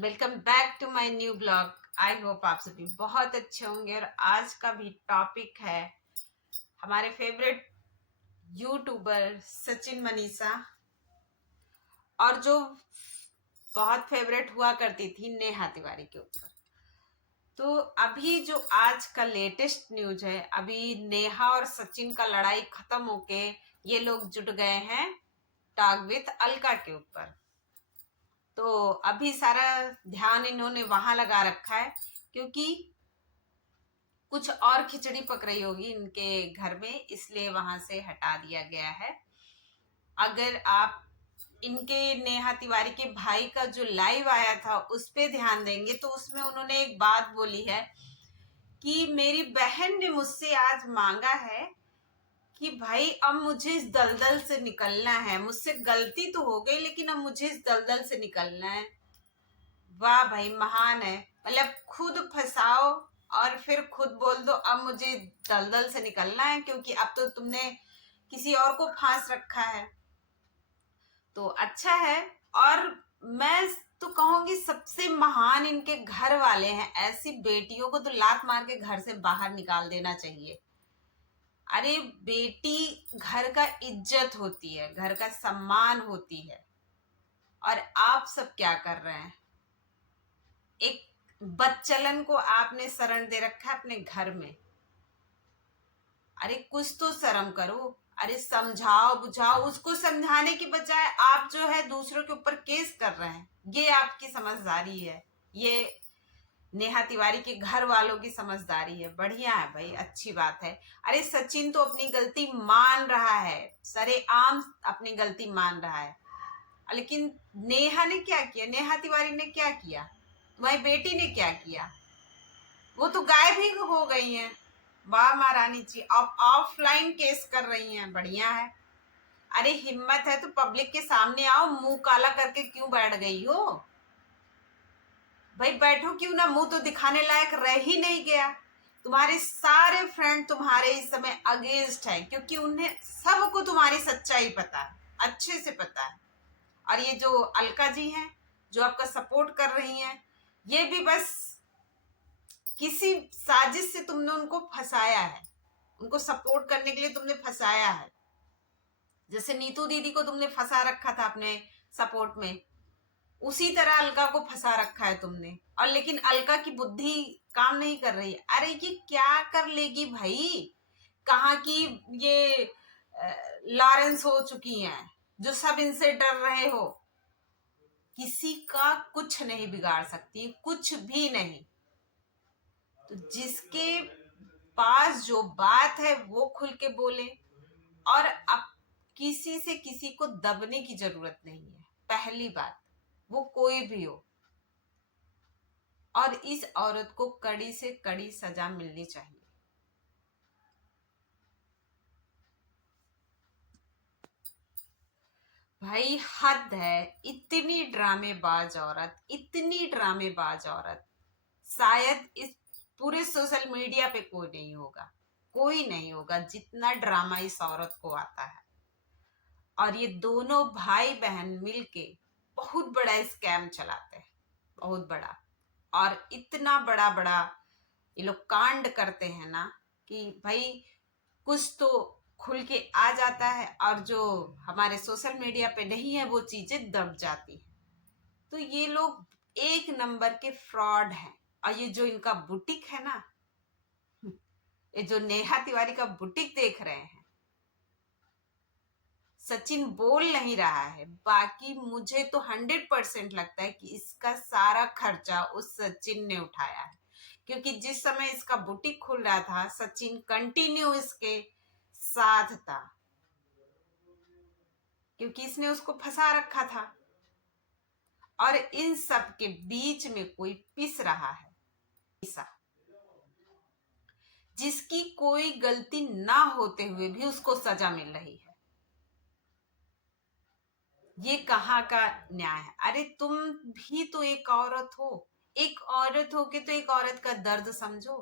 Welcome back to my new blog. I hope आप सभी बहुत अच्छे होंगे। और आज का भी टॉपिक है हमारे फेवरेट यूट्यूबर सचिन मनीषा और जो बहुत फेवरेट हुआ करती थी नेहा तिवारी के ऊपर। तो अभी जो आज का लेटेस्ट न्यूज है, अभी नेहा और सचिन का लड़ाई खत्म होके ये लोग जुट गए हैं टॉक विथ अलका के ऊपर। तो अभी सारा ध्यान इन्होंने वहां लगा रखा है क्योंकि कुछ और खिचड़ी पक रही होगी इनके घर में, इसलिए वहां से हटा दिया गया है। अगर आप इनके नेहा तिवारी के भाई का जो लाइव आया था उस पे ध्यान देंगे तो उसमें उन्होंने एक बात बोली है कि मेरी बहन ने मुझसे आज मांगा है कि भाई अब मुझे इस दलदल से निकलना है, मुझसे गलती तो हो गई लेकिन अब मुझे इस दलदल से निकलना है। वाह भाई, महान है। मतलब खुद फंसाओ और फिर खुद बोल दो अब मुझे दलदल से निकलना है, क्योंकि अब तो तुमने किसी और को फांस रखा है। तो अच्छा है। और मैं तो कहूंगी सबसे महान इनके घर वाले हैं। ऐसी बेटियों को तो लात मार के घर से बाहर निकाल देना चाहिए। अरे बेटी घर का इज्जत होती है, घर का सम्मान होती है। और आप सब क्या कर रहे हैं? एक बच्चलन को आपने शरण दे रखा है अपने घर में। अरे कुछ तो शर्म करो। अरे समझाओ बुझाओ। उसको समझाने की बजाय आप जो है दूसरों के ऊपर केस कर रहे हैं। ये आपकी समझदारी है, ये नेहा तिवारी के घर वालों की समझदारी है। बढ़िया है भाई, अच्छी बात है। अरे सचिन तो अपनी गलती मान रहा है, सरेआम अपनी गलती मान रहा है। लेकिन नेहा ने क्या किया? नेहा तिवारी ने क्या किया? तुम्हारी बेटी ने क्या किया? वो तो गायब ही हो गई हैं। वाह महारानी जी, अब ऑफलाइन केस कर रही हैं। बढ़िया है। अरे हिम्मत है तो पब्लिक के सामने आओ। मुंह काला करके क्यों बैठ गई हो भाई? बैठो क्यों ना, मुंह तो दिखाने लायक रह ही नहीं गया। तुम्हारे सारे फ्रेंड तुम्हारे इस समय अगेंस्ट है क्योंकि उन्हें सबको तुम्हारी सच्चाई पता है, अच्छे से पता है। और ये जो अलका जी हैं जो आपका सपोर्ट कर रही हैं, ये भी बस किसी साजिश से तुमने उनको फंसाया है। उनको सपोर्ट करने के लिए तुमने फंसाया है। जैसे नीतू दीदी को तुमने फंसा रखा था अपने सपोर्ट में, उसी तरह अलका को फंसा रखा है तुमने। और लेकिन अलका की बुद्धि काम नहीं कर रही है। अरे ये क्या कर लेगी भाई? कहाँ की ये लॉरेंस हो चुकी हैं जो सब इनसे डर रहे हो। किसी का कुछ नहीं बिगाड़ सकती, कुछ भी नहीं। तो जिसके पास जो बात है वो खुल के बोले। और अब किसी से किसी को दबने की जरूरत नहीं है। पहली बात, वो कोई भी हो। और इस औरत को कड़ी से कड़ी सजा मिलनी चाहिए। भाई हद है। इतनी ड्रामेबाज औरत, इतनी ड्रामेबाज औरत शायद इस पूरे सोशल मीडिया पे कोई नहीं होगा, कोई नहीं होगा जितना ड्रामा इस औरत को आता है। और ये दोनों भाई बहन मिलके बहुत बड़ा स्कैम चलाते हैं, बहुत बड़ा। और इतना बड़ा बड़ा ये लोग कांड करते हैं ना कि भाई कुछ तो खुल के आ जाता है और जो हमारे सोशल मीडिया पे नहीं है वो चीजें दब जाती हैं। तो ये लोग एक नंबर के फ्रॉड हैं। और ये जो इनका बुटीक है ना, ये जो नेहा तिवारी का बुटीक देख रहे हैं, सचिन बोल नहीं रहा है, बाकी मुझे तो 100% लगता है कि इसका सारा खर्चा उस सचिन ने उठाया है। क्योंकि जिस समय इसका बुटीक खुल रहा था सचिन कंटिन्यू इसके साथ था, क्योंकि इसने उसको फंसा रखा था। और इन सब के बीच में कोई पिस रहा है, जिसकी कोई गलती ना होते हुए भी उसको सजा मिल रही है। ये कहाँ का न्याय है? अरे तुम भी तो एक औरत हो। एक औरत हो के तो एक औरत का दर्द समझो।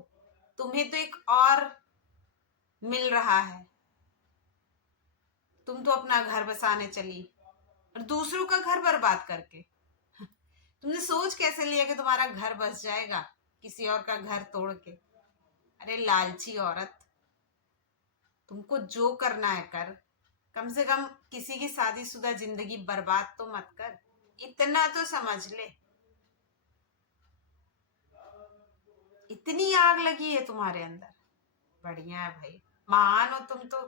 तुम्हें तो एक और मिल रहा है, तुम तो अपना घर बसाने चली और दूसरों का घर बर्बाद करके। तुमने सोच कैसे लिया कि तुम्हारा घर बस जाएगा किसी और का घर तोड़ के? अरे लालची औरत, तुमको जो करना है कर, कम से कम किसी की शादीशुदा जिंदगी बर्बाद तो मत कर, इतना तो समझ ले। इतनी आग लगी है तुम्हारे अंदर, बढ़िया है भाई, महान हो तुम तो।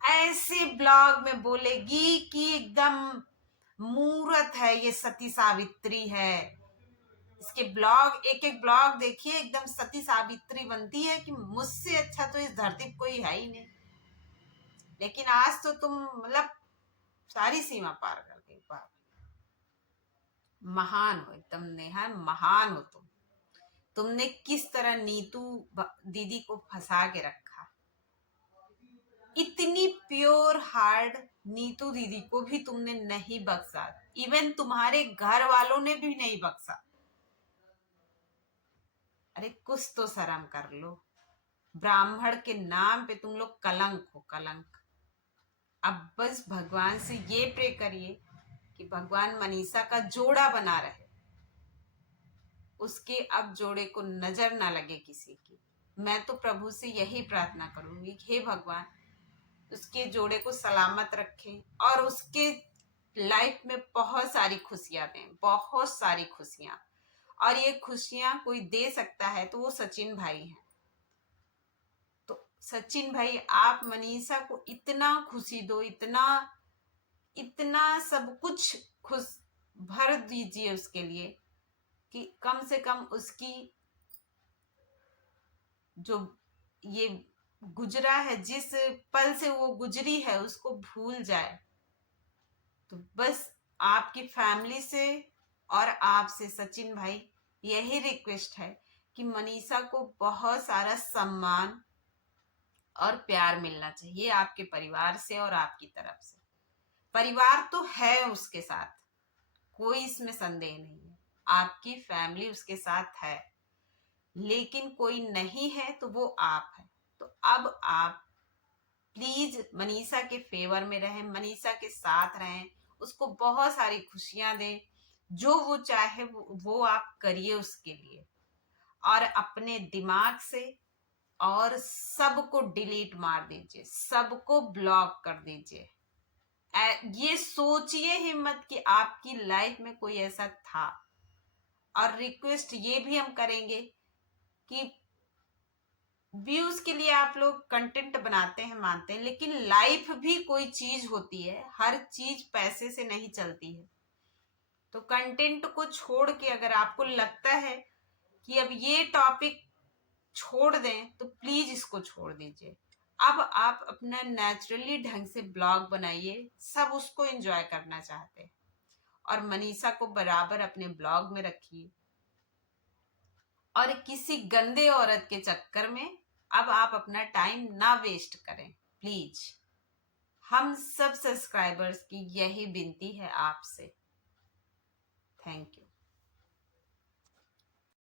ऐसे ब्लॉग में बोलेगी कि एकदम मूर्त है, ये सती सावित्री है। इसके ब्लॉग, एक एक ब्लॉग देखिए, एकदम सती सावित्री बनती है कि मुझसे अच्छा तो इस धरती पे कोई है ही नहीं। लेकिन आज तो तुम मतलब सारी सीमा पार कर गई। महान हो एकदम नेहा, महान हो तुम। तुमने किस तरह नीतू दीदी को फंसा के रखा। इतनी प्योर हार्ट नीतू दीदी को भी तुमने नहीं बख्शा, इवन तुम्हारे घर वालों ने भी नहीं बख्शा। अरे कुछ तो शर्म कर लो, ब्राह्मण के नाम पे तुम लोग कलंक हो, कलंक। अब बस भगवान से ये प्रे करिए कि भगवान मनीषा का जोड़ा बना रहे, उसके अब जोड़े को नजर ना लगे किसी की। मैं तो प्रभु से यही प्रार्थना करूंगी, हे भगवान उसके जोड़े को सलामत रखें और उसके लाइफ में बहुत सारी खुशियां दें, बहुत सारी खुशियां। और ये खुशियां कोई दे सकता है तो वो सचिन भाई हैं। तो सचिन भाई, आप मनीषा को इतना खुशी दो, इतना इतना सब कुछ खुश भर दीजिए उसके लिए कि कम से कम उसकी जो ये गुजरा है, जिस पल से वो गुजरी है, उसको भूल जाए। तो बस आपकी फैमिली से और आपसे सचिन भाई यही रिक्वेस्ट है कि मनीषा को बहुत सारा सम्मान और प्यार मिलना चाहिए आपके परिवार से और आपकी तरफ से। परिवार तो है उसके साथ, कोई इसमें संदेह नहीं है, आपकी फैमिली उसके साथ है, लेकिन कोई नहीं है तो वो आप है। तो अब आप प्लीज मनीषा के फेवर में रहें, मनीषा के साथ रहें, उसको बहुत सारी खुशियां दें, जो वो चाहे वो आप करिए उसके लिए। और अपने दिमाग से और सबको डिलीट मार दीजिए, सबको ब्लॉक कर दीजिए। ये सोचिए हिम्मत कि आपकी लाइफ में कोई ऐसा था। और रिक्वेस्ट ये भी हम करेंगे कि व्यूज के लिए आप लोग कंटेंट बनाते हैं, मानते हैं, लेकिन लाइफ भी कोई चीज होती है, हर चीज पैसे से नहीं चलती है। तो कंटेंट को छोड़ के अगर आपको लगता है कि अब ये टॉपिक छोड़ दें तो प्लीज इसको छोड़ दीजिए। अब आप अपना नेचुरली ढंग से ब्लॉग बनाइए, सब उसको एंजॉय करना चाहते हैं। और मनीषा को बराबर अपने ब्लॉग में रखिए। और किसी गंदे औरत के चक्कर में अब आप अपना टाइम ना वेस्ट करें प्लीज। हम सब सब्सक्राइबर्स की यही विनती है आपसे। Thank you.